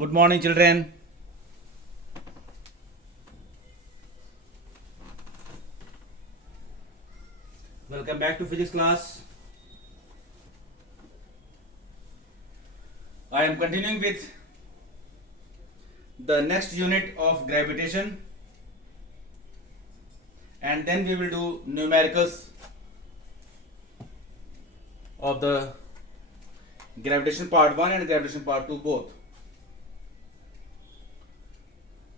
Good morning, children. Welcome back to physics class. I am continuing with the next unit of gravitation, and then we will do numericals of the gravitation part 1 and gravitation part 2 both.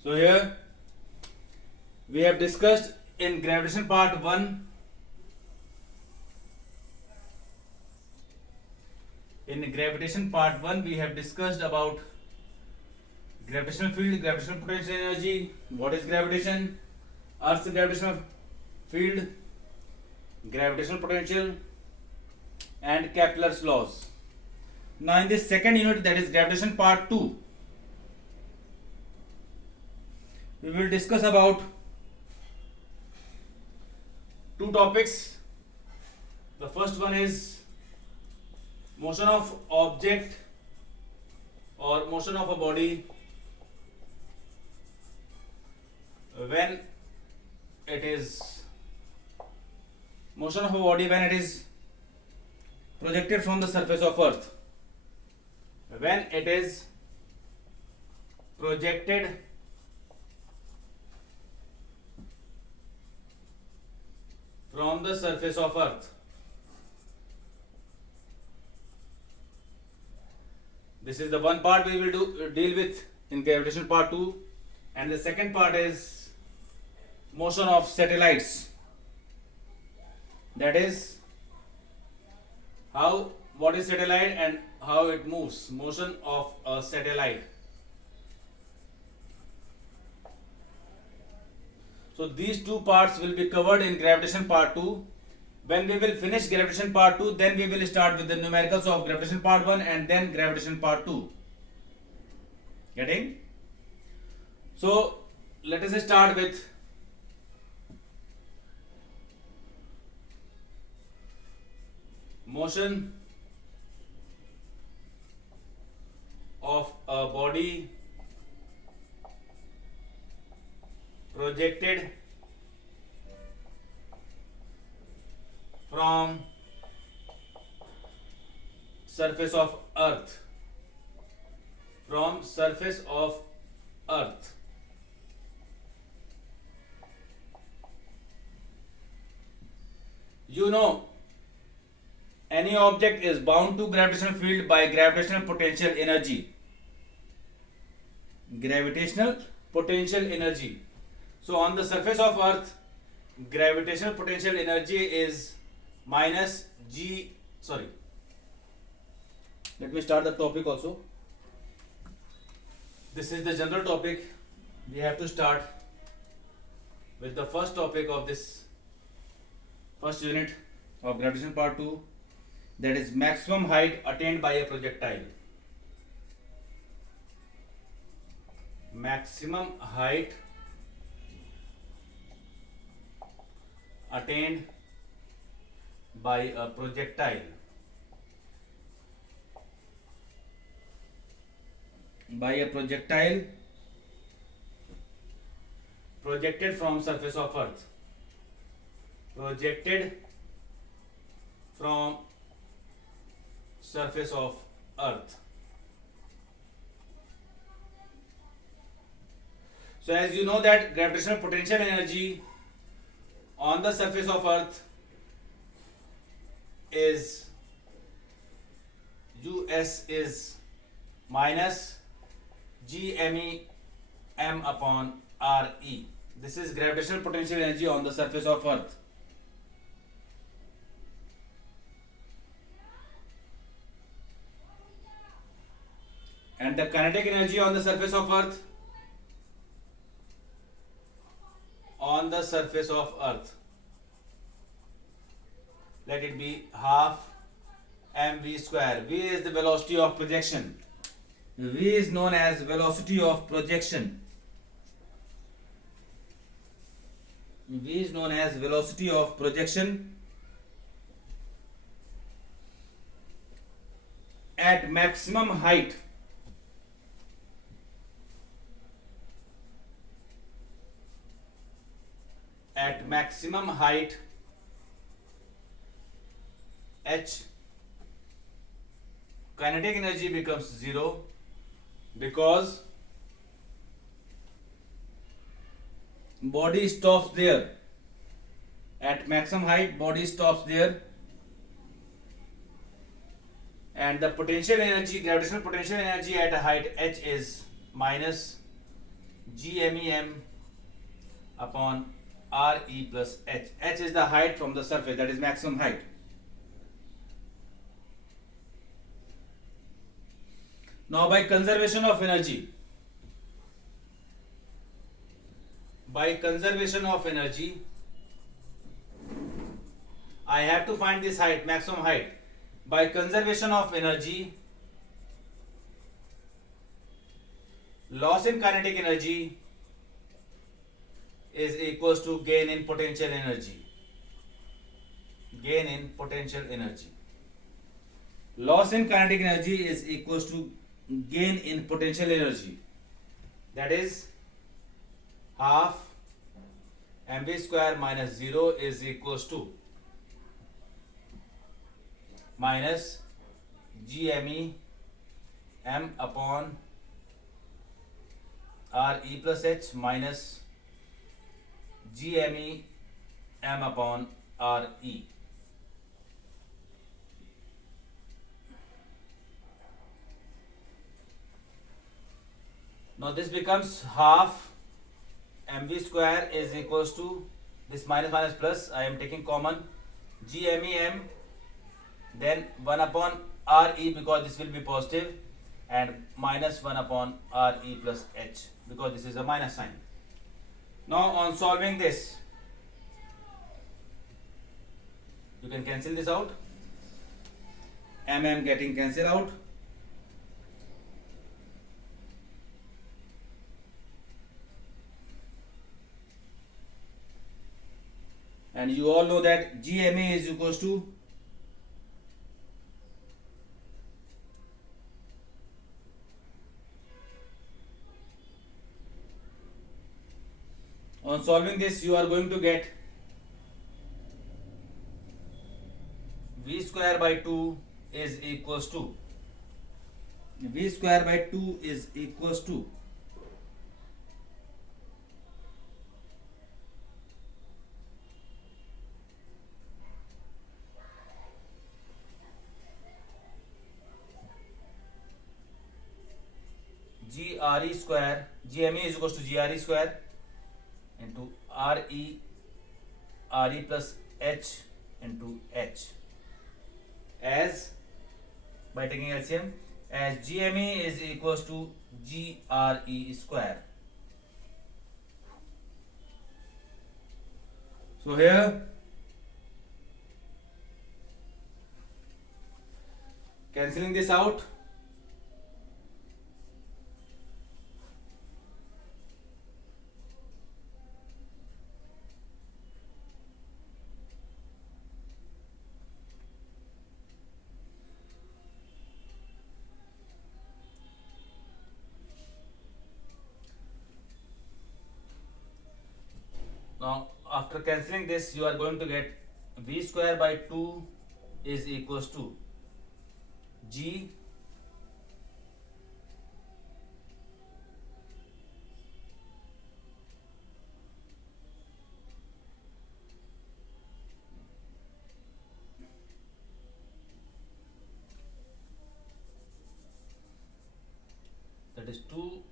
So here we have discussed in gravitation part 1 we have discussed about gravitational field, gravitational potential energy, what is gravitation, Earth's gravitational field, gravitational potential, and Kepler's laws. Now in this second unit, that is gravitation part 2, we will discuss about two topics. The first one is motion of object or motion of a body when it is projected from the surface of earth. When it is projected from the surface of earth. This is the one part we will deal with in gravitation part 2, and the second part is motion of satellites. That is what is satellite and how it moves, motion of a satellite. So these two parts will be covered in gravitation part 2. When we will finish gravitation part 2, then we will start with the numericals of gravitation part 1 and then gravitation part 2. Getting? So let us start with motion of a body projected from surface of earth. You know, any object is bound to gravitational field by gravitational potential energy. So on the surface of earth, gravitational potential energy is minus g. Let me start the topic also. This is the general topic. We have to start with the first topic of this first unit of gravitation part 2, that is maximum height attained by a projectile. Maximum height attained by a projectile. Projected from surface of earth. So as you know that gravitational potential energy on the surface of earth is US is minus GMEm upon RE. This is gravitational potential energy on the surface of earth. And the kinetic energy on the surface of earth, let it be half mv square. V is the velocity of projection. V is known as velocity of projection. At maximum height at maximum height h, kinetic energy becomes 0 because body stops there. At maximum height, body stops there, and the potential energy, gravitational potential energy at a height h is minus gmem upon re plus h. H is the height from the surface, that is maximum height. Now by conservation of energy, I have to find this height, maximum height. By conservation of energy, loss in kinetic energy is equals to gain in potential energy. Loss in kinetic energy is equals to gain in potential energy. That is half mv square minus 0 is equals to minus gme m upon re plus h minus gme m upon re. Now this becomes half mv square is equals to this minus minus plus, I am taking common, gmem, then 1 upon re because this will be positive, and minus 1 upon re plus h because this is a minus sign. Now on solving this, you can cancel this out, getting cancelled out, and you all know that gma is equals to on solving this you are going to get v square by 2 is equals to GRE square, GME is equals to GRE square into RE plus H into H, as by taking LCM, as GME is equals to GRE square. So here cancelling this out, now after cancelling this you are going to get v square by 2 is equals to g that is 2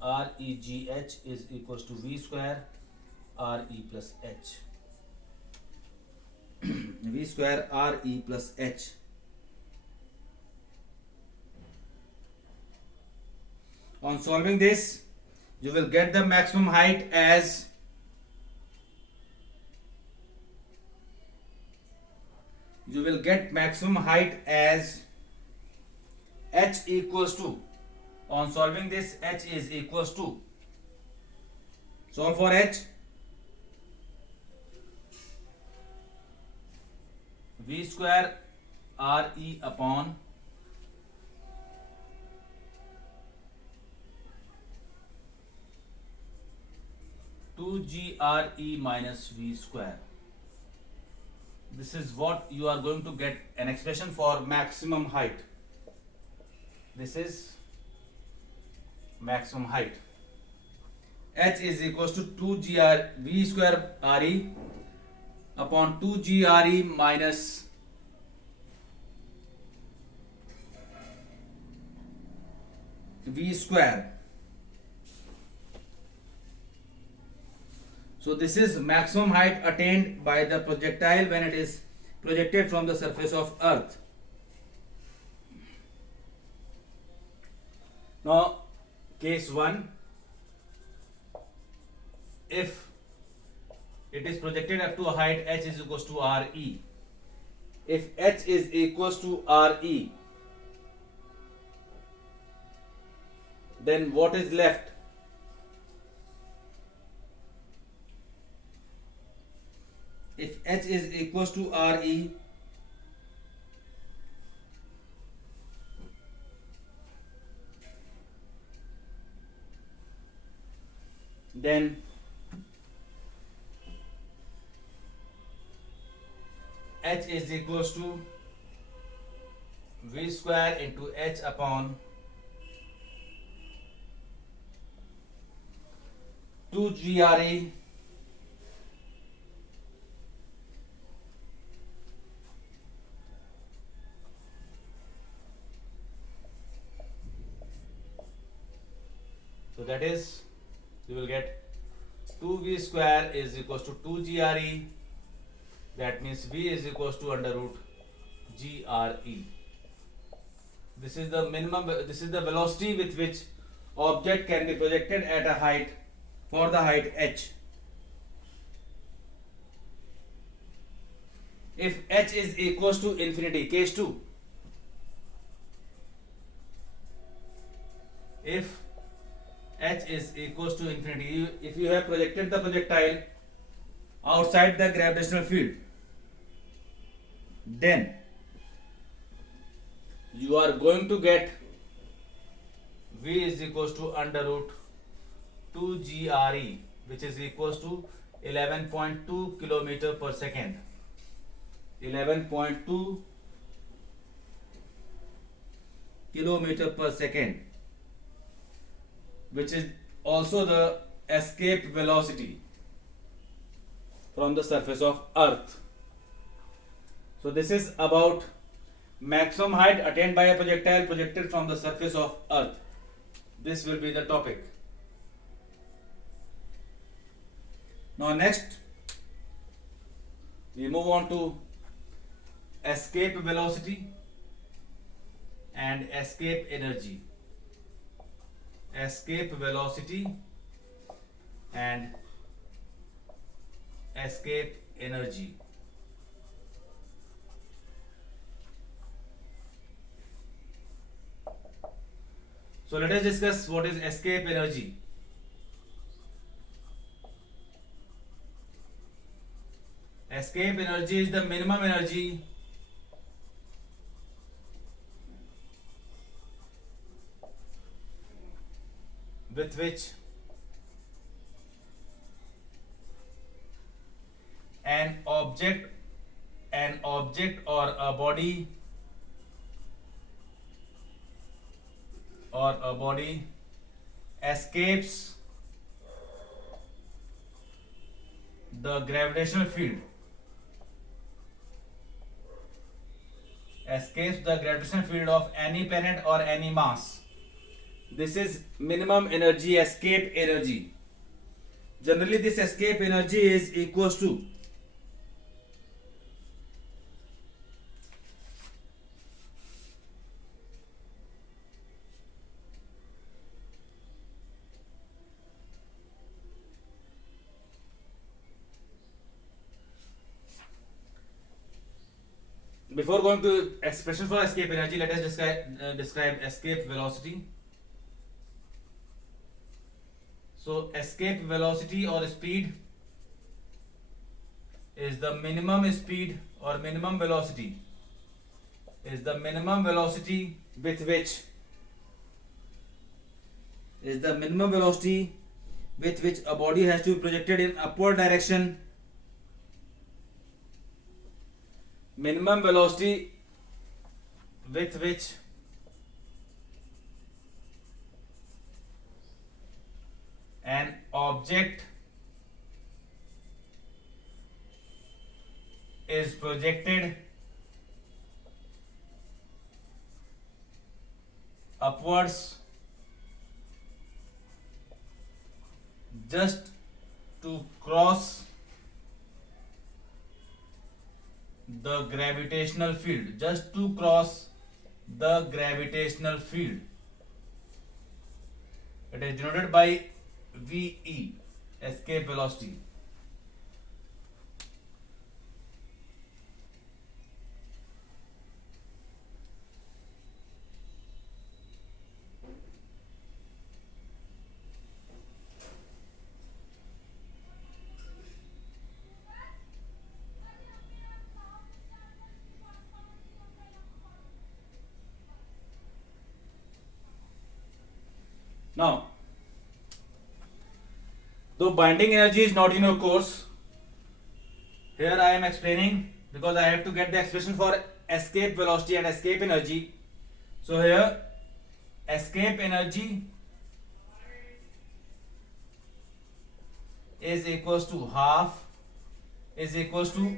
REGH is equals to v square RE plus H. V square RE plus H. On solving this, you will get the maximum height as H equals to, on solving this, H is equals to, solve for H, v square RE upon 2 2GRE minus V square. This is what you are going to get an expression for maximum height. This is maximum height. H is equals to 2GV square RE upon 2GRE minus V square. So this is maximum height attained by the projectile when it is projected from the surface of Earth. Now, case 1, if it is projected up to a height h is equals to Re. If h is equals to Re, then what is left? If h is equals to Re, then h is equals to V square into h upon 2GRE so that is, you will get 2V square is equals to 2GRE. That means V is equals to under root GRE. This is the minimum, this is the velocity with which object can be projected at a height for the height h. If h is equals to infinity, case 2, if h is equals to infinity, if you have projected the projectile outside the gravitational field, then you are going to get V is equals to under root 2GRE, which is equals to 11.2 kilometer per second. 11.2 kilometer per second, which is also the escape velocity from the surface of Earth. So this is about maximum height attained by a projectile projected from the surface of Earth. This will be the topic. Now next, we move on to escape velocity and escape energy. Escape velocity and escape energy. So let us discuss what is escape energy. Escape energy is the minimum energy with which an object or a body escapes the gravitational field. Escapes the gravitational field of any planet or any mass. This is minimum energy, escape energy. Generally, this escape energy is equals to before going to expression for escape energy, let us describe escape velocity. So escape velocity or speed is the minimum speed or minimum velocity with with which a body has to be projected in upward direction. Minimum velocity with which an object is projected upwards just to cross the gravitational field, just to cross the gravitational field. It is denoted by VE, escape velocity. Now, though binding energy is not in your course, here I am explaining because I have to get the expression for escape velocity and escape energy. So here escape energy is equals to half is equals to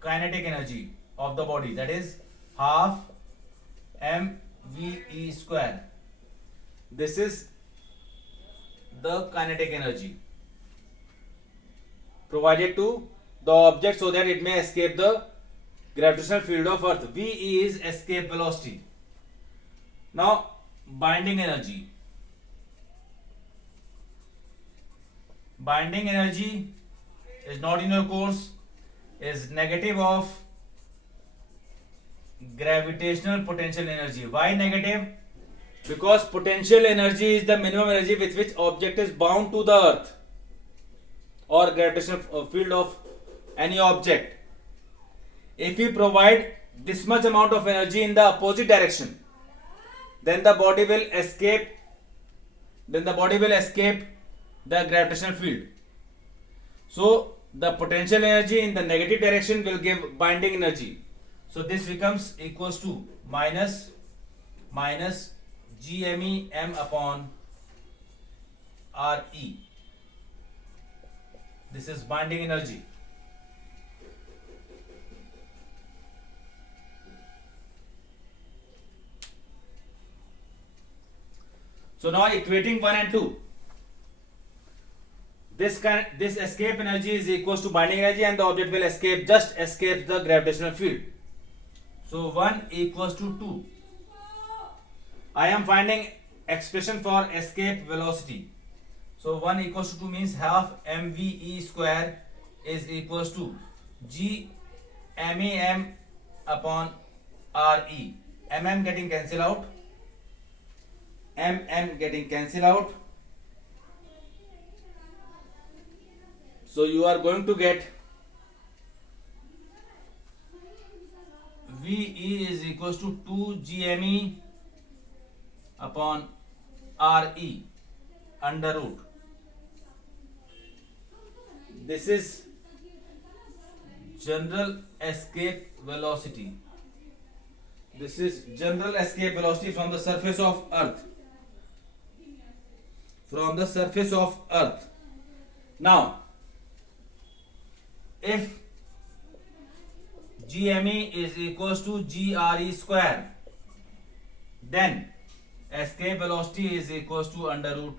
kinetic energy of the body, that is half mve square. This is the kinetic energy provided to the object so that it may escape the gravitational field of Earth. VE is escape velocity. Now binding energy. Binding energy is not in your course, is negative of gravitational potential energy. Why negative? Because potential energy is the minimum energy with which object is bound to the Earth or gravitational field of any object. If we provide this much amount of energy in the opposite direction, then the body will escape. Then the body will escape the gravitational field. So the potential energy in the negative direction will give binding energy. So this becomes equals to minus GME m upon RE. This is binding energy. So now equating 1 and 2. This escape energy is equals to binding energy and the object will just escape the gravitational field. So 1 equals to 2. I am finding expression for escape velocity. So 1 equals to 2 means half mve square is equals to g MEM upon RE. MM getting cancelled out. MM getting cancelled out. So you are going to get VE is equals to 2 GME upon RE under root. This is general escape velocity. This is general escape velocity from the surface of Earth. From the surface of Earth. Now, if GME is equals to GRE square, then escape velocity is equals to under root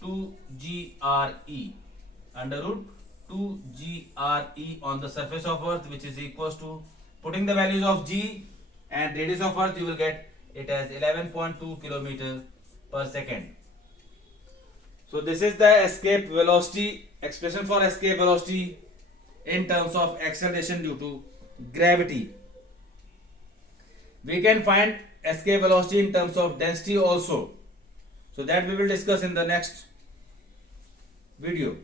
2 GRE. Under root 2 GRE on the surface of Earth, which is equals to, putting the values of G and radius of Earth, you will get it as 11.2 km per second. So this is the escape velocity, expression for escape velocity in terms of acceleration due to gravity. We can find escape velocity in terms of density also. So that we will discuss in the next video.